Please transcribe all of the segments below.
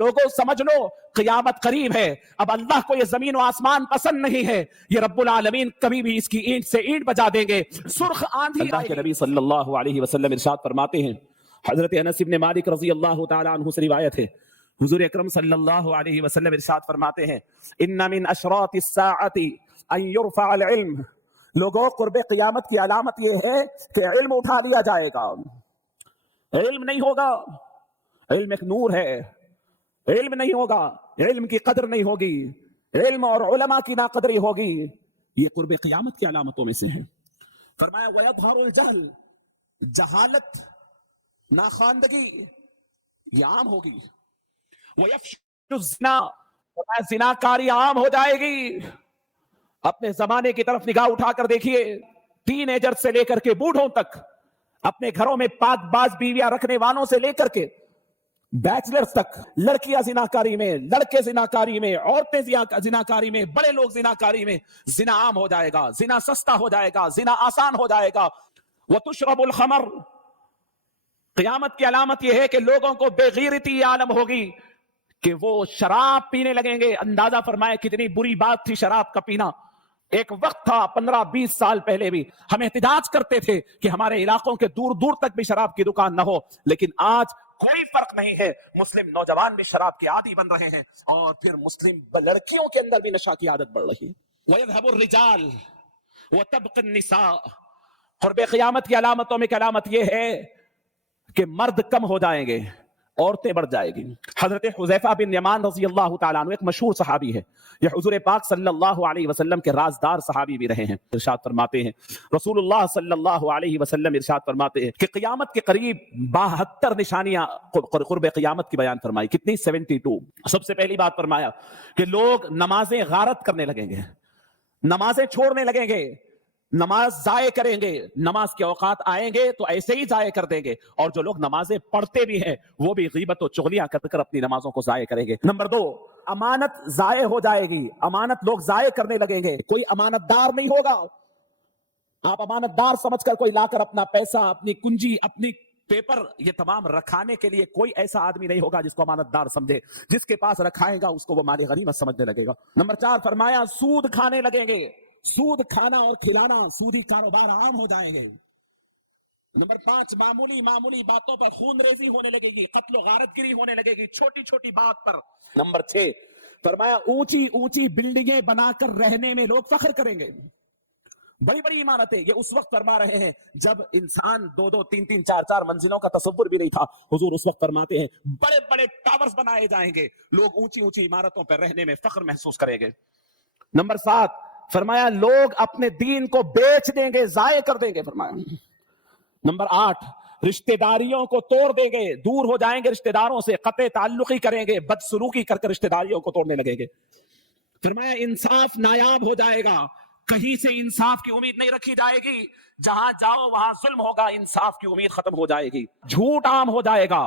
लोगों समझ लो क़यामत करीब है। अब अल्लाह को ये जमीन और आसमान पसंद नहीं है, ये रब्बुल आलमीन कभी भी इसकी ईंट से ईंट बजा देंगे, सुर्ख आंधी। अल्लाह के नबी सल्लल्लाहु अलैहि वसल्लम इरशाद फरमाते हैं, हजरत अनस इब्न मालिक रज़ी अल्लाह तआला अन्हु से रिवायत है, हुजूर अकरम सल्लल्लाहु अलैहि वसल्लम इरशाद फरमाते हैं, इन्ना मिन अशरातिस साअति अन युरफ़अल इल्म, लोगों क़ुर्ब क़यामत की अलामत ये है कि इल्म उठा लिया जाएगा। इल्म नहीं होगा, इल्म एक नूर है, इल्म नहीं होगा, इल्म की कदर नहीं होगी, इल्म और उलमा की नाकदरी होगी, ये क़ुर्ब क़यामत की अलामतों में से है। फरमाया वयज़हरुल जहल, जहालत नाखानदगी ये आम होगी, वयफ़शुज़्ज़िना, ज़िनाकारी आम हो जाएगी। अपने जमाने की तरफ निगाह उठाकर देखिए, टीनेजर से लेकर के बूढ़ों तक, अपने घरों में पाकबाज बीवियां रखने वालों से लेकर के बैचलर्स तक, लड़कियां जिनाकारी में, लड़के जिनाकारी में, औरतें जिनाकारी में, बड़े लोग जिनाकारी में। जिना आम हो जाएगा, जिना सस्ता हो जाएगा, जिना आसान हो जाएगा। वतुशरबुल खमर, क़यामत की अलामत यह है कि लोगों को बेगैरती आलम होगी कि वो शराब पीने लगेंगे। अंदाजा फरमाए कितनी बुरी बात थी शराब का पीना। एक वक्त था 15-20 साल पहले भी हम एहतिजाज करते थे कि हमारे इलाकों के दूर दूर तक भी शराब की दुकान न हो, लेकिन आज कोई फर्क नहीं है, मुस्लिम नौजवान भी शराब के आदी बन रहे हैं और फिर मुस्लिम लड़कियों के अंदर भी नशा की आदत बढ़ रही है। वयज़हबुर रिजाल वतबक़िन निसा, क़ुर्ब क़यामत की अलामतों में की अलामत यह है कि मर्द कम हो जाएंगे, औरतें बढ़ जाएगी। हजरत हुज़ैफा बिन यमान रज़ी अल्लाह तआला अन्हु एक मशहूर सहाबी है, ये हुजूर पाक सल्लल्लाहु अलैहि वसल्लम के राजदार सहाबी भी रहे हैं। इरशाद फरमाते हैं, रसूलुल्लाह सल्लल्लाहु अलैहि वसल्लम इरशाद फरमाते हैं कि क़यामत के करीब 72 निशानियां क़ुर्ब क़यामत की बयान फरमाई। कितनी? 72। सबसे पहली बात फरमाया कि लोग नमाजें गारत करने लगेंगे, नमाजें छोड़ने लगेंगे, नमाज जाये करेंगे, नमाज के औकात आएंगे तो ऐसे ही जाये कर देंगे, और जो लोग नमाजें पढ़ते भी हैं वो भी गीबत और चुगलियां कर कर अपनी नमाजों को जाये करेंगे। नंबर 2, अमानत जाये हो जाएगी, अमानत लोग जाये करने लगेंगे, कोई अमानतदार नहीं होगा। आप अमानतदार समझकर कोई लाकर अपना पैसा, अपनी कुंजी, अपनी पेपर, ये तमाम रखाने के लिए कोई ऐसा आदमी नहीं होगा जिसको अमानतदार समझे। जिसके पास रखाएगा उसको वो माली गनीमत समझने लगेगा। नंबर 4 फरमाया सूद खाने लगेंगे, सूद खाना और खिलाना, सूदी कारोबार आम हो जाएंगे। नंबर 5 मामूली बातों पर खूनरेजी होने लगेगी, कत्ल गारतगिरी होने लगेगी छोटी छोटी बात पर। नंबर 6 फरमाया ऊंची ऊंची बिल्डिंगें बनाकर रहने में लोग फख्र करेंगे, बड़ी बड़ी इमारतें। ये उस वक्त फरमा रहे हैं जब इंसान 2-2, 3-3, 4-4 मंजिलों का तसव्वुर भी नहीं था। हुजूर उस वक्त फरमाते हैं बड़े बड़े टावर्स बनाए जाएंगे, लोग ऊंची ऊंची इमारतों पर रहने में फख्र महसूस करेंगे। नंबर 7 फरमाया लोग अपने दीन को बेच देंगे, जाये कर देंगे, फरमाया। नंबर 8 रिश्तेदारियों को तोड़ देंगे, दूर हो जाएंगे रिश्तेदारों से, कते ताल्लुकी करेंगे, बदसलूकी कर रिश्तेदारियों को तोड़ने लगेंगे। फरमाया इंसाफ नायाब हो जाएगा, कहीं से इंसाफ की उम्मीद नहीं रखी जाएगी, जहां जाओ वहां जुल्म होगा, इंसाफ की उम्मीद खत्म हो जाएगी। झूठ आम हो जाएगा,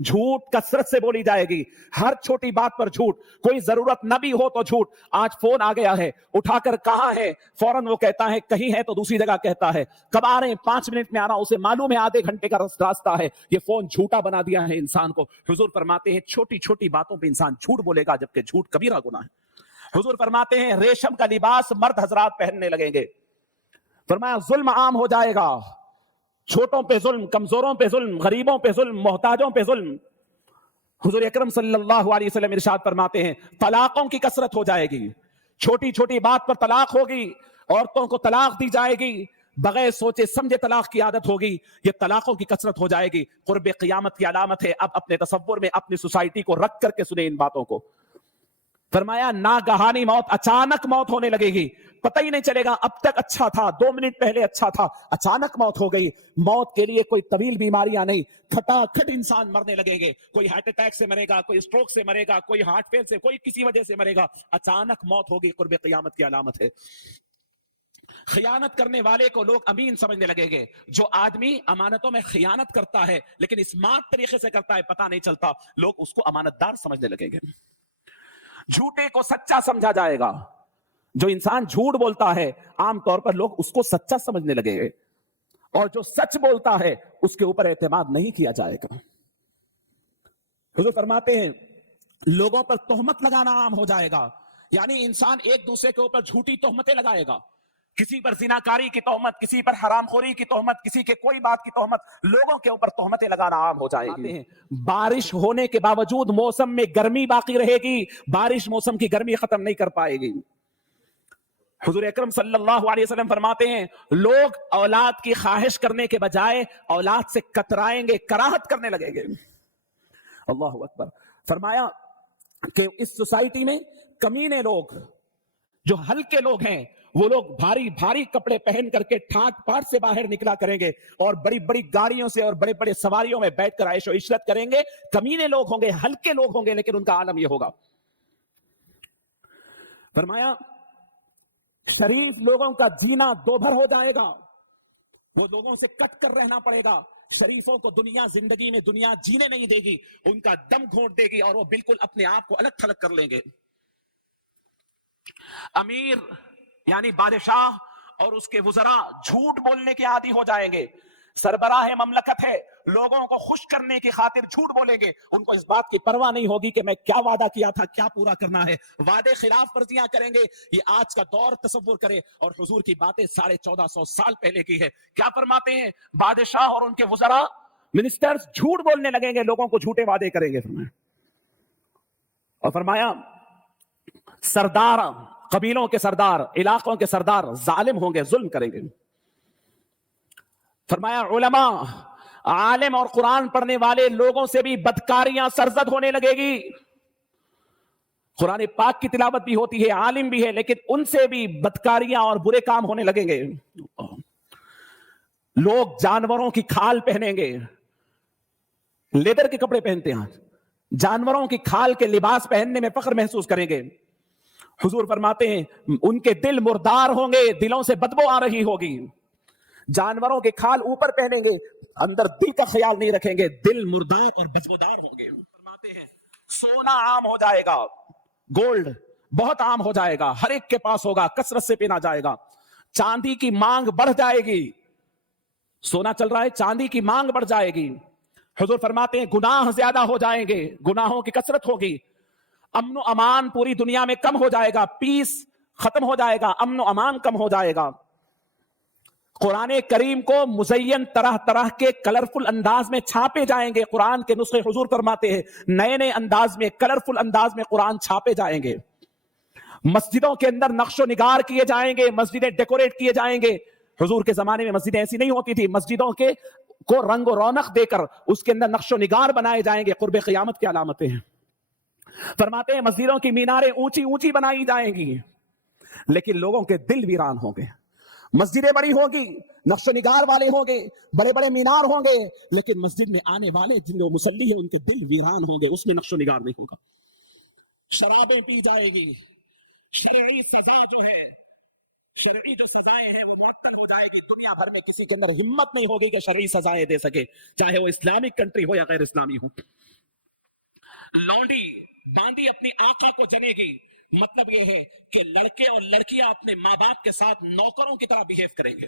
झूठ कसरत से बोली जाएगी, हर छोटी बात पर झूठ, कोई जरूरत न भी हो तो झूठ। आज फोन आ गया है, उठाकर कहां है, फौरन वो कहता है कहीं है तो दूसरी जगह कहता है, कब आ रहे हैं, 5 मिनट में आ रहा हूं, उसे मालूम है आधे घंटे का रास्ता है। ये फोन झूठा बना दिया है इंसान को। हुजूर फरमाते हैं छोटी छोटी बातों पर इंसान झूठ बोलेगा, जबकि झूठ कबीरा गुनाह है। हुजूर फरमाते हैं रेशम का लिबास मर्द हजरात पहनने लगेंगे। फरमाया जुल्म आम हो जाएगा, छोटों पे जुल्म, कमजोरों पे जुल्म, गरीबों पे जुल्म, मोहताजों पे जुल्म। हुजूर अकरम सल्लल्लाहु अलैहि वसल्लम इरशाद फरमाते हैं तलाकों की कसरत हो जाएगी, छोटी छोटी बात पर तलाक होगी, औरतों को तलाक दी जाएगी, बगैर सोचे समझे तलाक की आदत होगी, ये तलाकों की कसरत हो जाएगी। क़ुर्ब क़यामत की अलामत है। अब अपने तसव्वुर में अपनी सोसाइटी को रख करके सुने इन बातों को। फरमाया नागहानी मौत, अचानक मौत होने लगेगी, पता ही नहीं चलेगा, अब तक अच्छा था, 2 मिनट पहले अच्छा था, अचानक मौत हो गई। मौत के लिए कोई तवील बीमारियां नहीं, खटाखट इंसान मरने लगेंगे। कोई हार्ट अटैक से मरेगा, कोई स्ट्रोक से मरेगा, कोई हार्ट फेल से, कोई किसी वजह से मरेगा, अचानक मौत होगी। क़ुर्ब क़यामत की अलामत है। खियानत करने वाले को लोग अमीन समझने लगेंगे। जो आदमी अमानतों में खियानत करता है लेकिन स्मार्ट तरीके से करता है, पता नहीं चलता, लोग उसको अमानतदार समझने लगेंगे। झूठे को सच्चा समझा जाएगा, जो इंसान झूठ बोलता है आमतौर पर लोग उसको सच्चा समझने लगेंगे, और जो सच बोलता है उसके ऊपर एतमाद नहीं किया जाएगा। हुजूर फरमाते हैं लोगों पर तोहमत लगाना आम हो जाएगा, यानी इंसान एक दूसरे के ऊपर झूठी तोहमतें लगाएगा, किसी पर जिनाकारी की तोहमत, किसी पर हरामखोरी की तोहमत, किसी के कोई बात की तोहमत, लोगों के ऊपर तोहमतें लगाना आम हो जाएगी। बारिश होने के बावजूद मौसम में गर्मी बाकी रहेगी, बारिश मौसम की गर्मी खत्म नहीं कर पाएगी। हुजूर अकरम सल्लल्लाहु अलैहि वसल्लम फरमाते हैं, लोग औलाद की ख्वाहिश करने के बजाय औलाद से कतराएंगे, कराहत करने लगेंगे। अल्लाहु अकबर। फरमाया कि इस सोसाइटी में कमीने लोग, जो हल्के लोग हैं, वो लोग भारी भारी कपड़े पहन करके ठाट पाट से बाहर निकला करेंगे और बड़ी बड़ी गाड़ियों से और बड़े बड़े सवारियों में बैठकर ऐशो इशरत करेंगे। कमीने लोग होंगे, हल्के लोग होंगे, लेकिन उनका आलम यह होगा। फरमाया शरीफ लोगों का जीना दोभर हो जाएगा, वो लोगों से कट कर रहना पड़ेगा। शरीफों को दुनिया जिंदगी में दुनिया जीने नहीं देगी, उनका दम घोंट देगी और वो बिल्कुल अपने आप को अलग थलग कर लेंगे। अमीर यानी बादशाह और उसके वज़रा झूठ बोलने के आदी हो जाएंगे। सरबराह ममलकत है, लोगों को खुश करने की खातिर झूठ बोलेंगे, उनको इस बात की परवाह नहीं होगी कि मैं क्या वादा किया था, क्या पूरा करना है, वादे खिलाफ वर्जियां करेंगे। ये आज का दौर तसव्वुर करे, और हुजूर की बातें 1450 साल पहले की है। क्या फरमाते हैं, बादशाह और उनके वज़रा मिनिस्टर्स झूठ बोलने लगेंगे, लोगों को झूठे वादे करेंगे। और फरमाया सरदार, कबीलों के सरदार, इलाकों के सरदार जालिम होंगे, जुल्म करेंगे। फरमाया उलमा, आलिम और कुरान पढ़ने वाले लोगों से भी बदकारियां सरजद होने लगेगी। कुरान पाक की तिलावत भी होती है, आलिम भी है, लेकिन उनसे भी बदकारियां और बुरे काम होने लगेंगे। लोग जानवरों की खाल पहनेंगे, लेदर के कपड़े पहनते हैं, जानवरों की खाल के लिबास पहनने में फख्र महसूस करेंगे। हुजूर फरमाते हैं उनके दिल मुर्दार होंगे, दिलों से बदबू आ रही होगी। जानवरों के खाल ऊपर पहनेंगे, अंदर दिल का ख्याल नहीं रखेंगे, दिल मुर्दार और बदबूदार होंगे। फरमाते हैं सोना आम हो जाएगा, गोल्ड बहुत आम हो जाएगा, हर एक के पास होगा, कसरत से पहना जाएगा। चांदी की मांग बढ़ जाएगी, सोना चल रहा है, चांदी की मांग बढ़ जाएगी। हुजूर फरमाते हैं गुनाह ज्यादा हो जाएंगे, गुनाहों की कसरत होगी। अमन अमान पूरी दुनिया में कम हो जाएगा, पीस खत्म हो जाएगा, अमन अमान कम हो जाएगा। कुरान करीम को मुज़य्यन तरह तरह के कलरफुल अंदाज में छापे जाएंगे। कुरान के नुस्खे हुजूर फरमाते हैं नए नए अंदाज में, कलरफुल अंदाज में कुरान छापे जाएंगे। मस्जिदों के अंदर नक्शो निगार किए जाएंगे, मस्जिदें डेकोरेट किए जाएंगे। हुजूर के जमाने में मस्जिदें ऐसी नहीं होती थी, मस्जिदों के को रंग और रौनक देकर उसके अंदर नक्शो निगार बनाए जाएंगे। कुर्बे क़यामत की अलामतें हैं। फरमाते हैं मस्जिदों की मीनारें ऊंची ऊंची बनाई जाएंगी, लेकिन लोगों के दिल वीरान होंगे। मस्जिदें बड़ी होगी, नक्शो निगार वाले होंगे, बड़े बड़े मीनार होंगे, लेकिन मस्जिद में आने वाले जिन जो मुसल्ली है उनके दिल वीरान होंगे, उसमें नक्शो निगार नहीं होगा। शराबें पी जाएगी, शरई सजा जो है, शरई जो सजाएं हैं वो मुअत्तल हो जाएगी। दुनिया भर में किसी के अंदर हिम्मत नहीं होगी कि शरई सजाएं दे सके, चाहे वो इस्लामिक कंट्री हो या गैर इस्लामी हो। लौंडी बांदी अपनी आका को जनेगी, मतलब यह है कि लड़के और लड़कियां अपने माँ बाप के साथ नौकरों की तरह बिहेव करेंगे।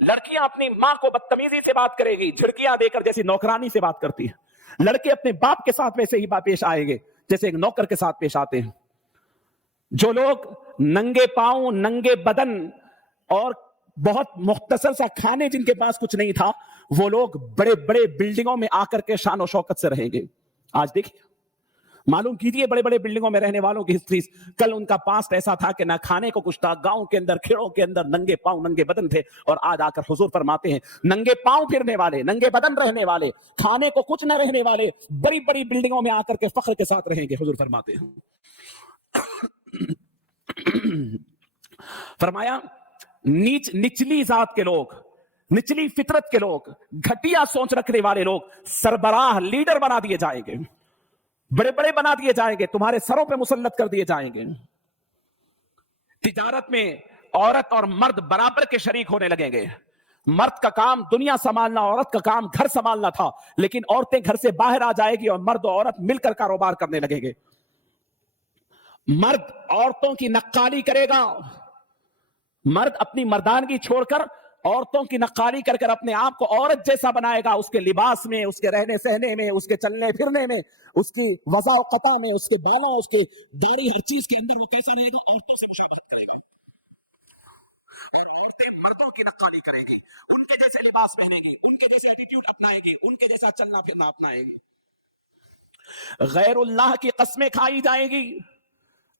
लड़कियां अपनी माँ को बदतमीजी से बात करेगी, झिड़कियां देकर जैसी नौकरानी से बात करती है। लड़के अपने बाप के साथ वैसे ही पेश आएंगे जैसे एक नौकर के साथ पेश आते हैं। जो लोग नंगे पांव, नंगे बदन और बहुत मुख्तसर सा खाने जिनके पास कुछ नहीं था, वो लोग बड़े बड़े बिल्डिंगों में आकर के शान और शौकत से रहेंगे। आज देखिए, मालूम कीजिए बड़े बड़े बिल्डिंगों में रहने वालों की हिस्ट्री। कल उनका पास्ट ऐसा था कि ना खाने को कुछ था, गांव के अंदर खेड़ों के अंदर नंगे पांव नंगे बदन थे, और आज आकर हुजूर फरमाते हैं नंगे पांव फिरने वाले, नंगे बदन रहने वाले, खाने को कुछ न रहने वाले, बड़ी बड़ी बिल्डिंगों में आकर के फख्र के साथ रहेंगे। हुजूर फरमाते हैं फरमाया निचली जात के लोग, निचली फितरत के लोग, घटिया सोच रखने वाले लोग सरबराह लीडर बना दिए जाएंगे, बड़े बड़े बना दिए जाएंगे, तुम्हारे सरों पे मुसल्लत कर दिए जाएंगे। तिजारत में औरत और मर्द बराबर के शरीक होने लगेंगे। मर्द का काम दुनिया संभालना, औरत का काम घर संभालना था, लेकिन औरतें घर से बाहर आ जाएगी और मर्द और औरत मिलकर कारोबार करने लगेंगे। मर्द औरतों की नक्काली करेगा, मर्द अपनी मर्दानगी छोड़कर عورتوں کی نقالی کر کر اپنے آپ کو عورت جیسا بنائے گا، اس کے لباس میں، اس کے رہنے سہنے میں، اس کے چلنے پھرنے میں، اس کی وضع و قطع میں، اس کے بالوں، اس کی داڑھی، ہر چیز کے اندر وہ کیسا رہے گا؟ عورتوں سے مشابہت کرے گا. اور عورتیں مردوں کی نقالی کرے گی، ان کے جیسے لباس پہنے گی، ان کے جیسے ایٹیٹیوڈ اپنائے گی، ان کے جیسا چلنا پھرنا اپنائے گی. غیر اللہ کی قسمیں کھائی جائے گی،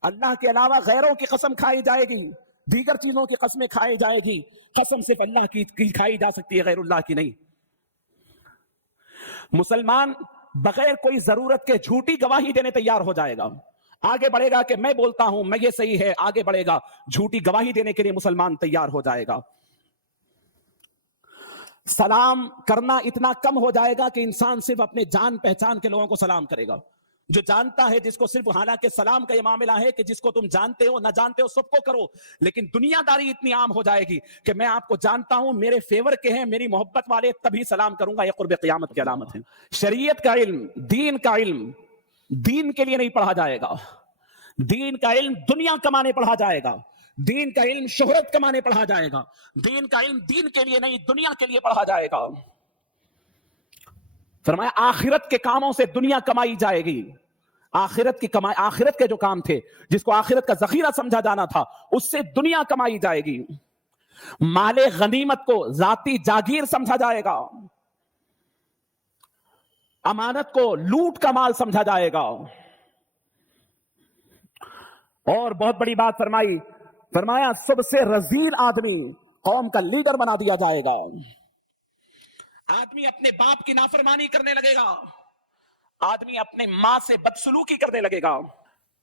اللہ کے علاوہ غیروں کی قسم کھائی جائے گی، دیگر چیزوں کی قسمیں کھائی جائے گی. قسم صرف اللہ کی کھائی جا سکتی ہے، غیر اللہ کی نہیں. مسلمان بغیر کوئی ضرورت کے جھوٹی گواہی دینے تیار ہو جائے گا، آگے بڑھے گا کہ میں بولتا ہوں میں یہ صحیح ہے، آگے بڑھے گا، جھوٹی گواہی دینے کے لیے مسلمان تیار ہو جائے گا. سلام کرنا اتنا کم ہو جائے گا کہ انسان صرف اپنے جان پہچان کے لوگوں کو سلام کرے گا، جو جانتا ہے جس کو صرف. حالانکہ سلام کا یہ معاملہ ہے کہ جس کو تم جانتے ہو نہ جانتے ہو سب کو کرو، لیکن دنیا داری اتنی عام ہو جائے گی کہ میں آپ کو جانتا ہوں، میرے فیور کے ہیں، میری محبت والے، تبھی سلام کروں گا. یہ قرب قیامت کی علامت ہے. شریعت کا علم، دین کا علم دین کے لیے نہیں پڑھا جائے گا، دین کا علم دنیا کمانے پڑھا جائے گا، دین کا علم شہرت کمانے پڑھا جائے گا، دین کا علم دین کے لیے نہیں دنیا کے لیے پڑھا جائے گا. فرمایا آخرت کے کاموں سے دنیا کمائی جائے گی، آخرت کی کمائی، آخرت کے جو کام تھے جس کو آخرت کا ذخیرہ سمجھا جانا تھا، اس سے دنیا کمائی جائے گی. مال غنیمت کو ذاتی جاگیر سمجھا جائے گا، امانت کو لوٹ کا مال سمجھا جائے گا. اور بہت بڑی بات فرمائی، فرمایا سب سے رذیل آدمی قوم کا لیڈر بنا دیا جائے گا. آدمی اپنے باپ کی نافرمانی کرنے لگے گا، آدمی اپنے ماں سے بدسلوکی کرنے لگے گا،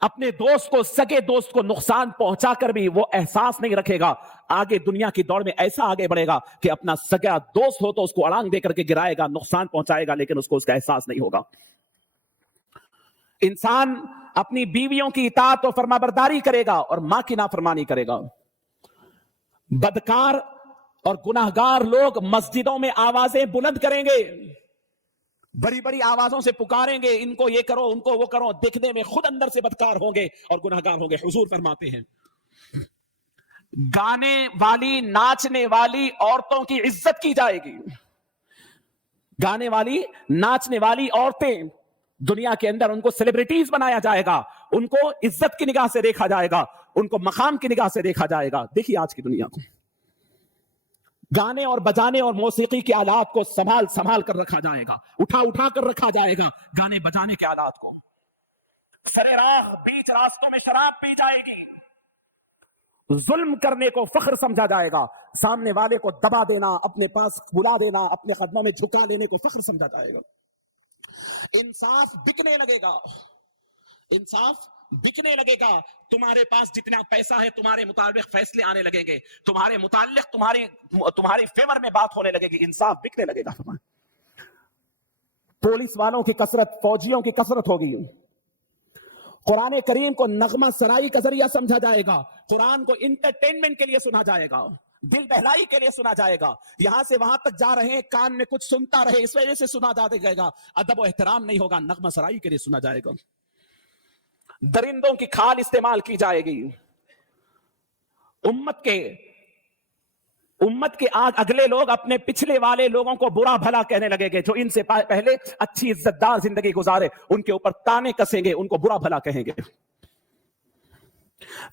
اپنے دوست کو، سگے دوست کو نقصان پہنچا کر بھی وہ احساس نہیں رکھے گا. آگے دنیا کی دوڑ میں ایسا آگے بڑھے گا کہ اپنا سگا دوست ہو تو اس کو اڑانگ دے کر کے گرائے گا، نقصان پہنچائے گا، لیکن اس کو اس کا احساس نہیں ہوگا. انسان اپنی بیویوں کی اطاعت و فرما برداری کرے گا اور ماں کی نافرمانی کرے گا. بدکار اور گناہگار لوگ مسجدوں میں آوازیں بلند کریں گے، بڑی بڑی آوازوں سے پکاریں گے، ان کو یہ کرو، ان کو وہ کرو، دیکھنے میں خود اندر سے بدکار ہوں گے اور گناہگار ہوں گے. حضور فرماتے ہیں گانے والی، ناچنے والی عورتوں کی عزت کی جائے گی. گانے والی، ناچنے والی عورتیں دنیا کے اندر ان کو سیلیبریٹیز بنایا جائے گا، ان کو عزت کی نگاہ سے دیکھا جائے گا، ان کو مقام کی نگاہ سے دیکھا جائے گا. دیکھیے آج کی دنیا کو، گانے اور بجانے اور موسیقی کے آلات کو سنبھال سنبھال کر رکھا جائے گا، اٹھا اٹھا کر رکھا جائے گا گانے بجانے کے آلات کو. سرے راہ بیچ راستوں میں شراب پی جائے گی، ظلم کرنے کو فخر سمجھا جائے گا، سامنے والے کو دبا دینا، اپنے پاس بلا دینا، اپنے قدموں میں جھکا لینے کو فخر سمجھا جائے گا. انصاف بکنے لگے گا، انصاف بکنے لگے گا. تمہارے پاس جتنا پیسہ ہے تمہارے مطابق فیصلے آنے لگیں گے، تمہارے متعلق تمہاری فیور میں بات ہونے لگے گی، انصاف بکنے لگے گا. پولیس والوں کی کثرت، فوجیوں کی کثرت ہوگی. قرآن کریم کو نغمہ سرائی کا ذریعہ سمجھا جائے گا، قرآن کو انٹرٹینمنٹ کے لیے سنا جائے گا، دل بہلائی کے لیے سنا جائے گا. یہاں سے وہاں تک جا رہے ہیں، کان میں کچھ سنتا رہے، اس وجہ سے سنا جائے گا. ادب و احترام نہیں ہوگا، نغمہ سرائی کے لیے سنا جائے گا. درندوں کی کھال استعمال کی جائے گی. امت کے اگلے لوگ اپنے پچھلے والے لوگوں کو برا بھلا کہنے لگے گے، جو ان سے پہلے اچھی عزت دار زندگی گزارے ان کے اوپر تانے کسیں گے، ان کو برا بھلا کہیں گے.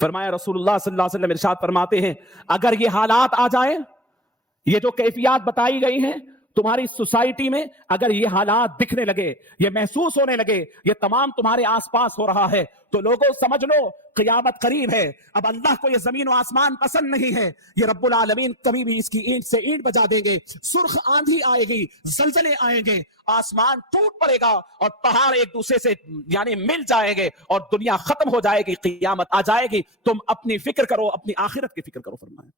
فرمایا رسول اللہ صلی اللہ علیہ وسلم ارشاد فرماتے ہیں اگر یہ حالات آ جائیں، یہ جو کیفیات بتائی گئی ہیں تمہاری سوسائٹی میں، اگر یہ حالات دکھنے لگے، یہ محسوس ہونے لگے، یہ تمام تمہارے آس پاس ہو رہا ہے، تو لوگوں سمجھ لو قیامت قریب ہے. اب اللہ کو یہ زمین و آسمان پسند نہیں ہے، یہ رب العالمین کبھی بھی اس کی اینٹ سے اینٹ بجا دیں گے. سرخ آندھی آئے گی، زلزلے آئیں گے، آسمان ٹوٹ پڑے گا اور پہاڑ ایک دوسرے سے یعنی مل جائیں گے اور دنیا ختم ہو جائے گی، قیامت آ جائے گی. تم اپنی فکر کرو، اپنی آخرت کی فکر کرو. فرمایا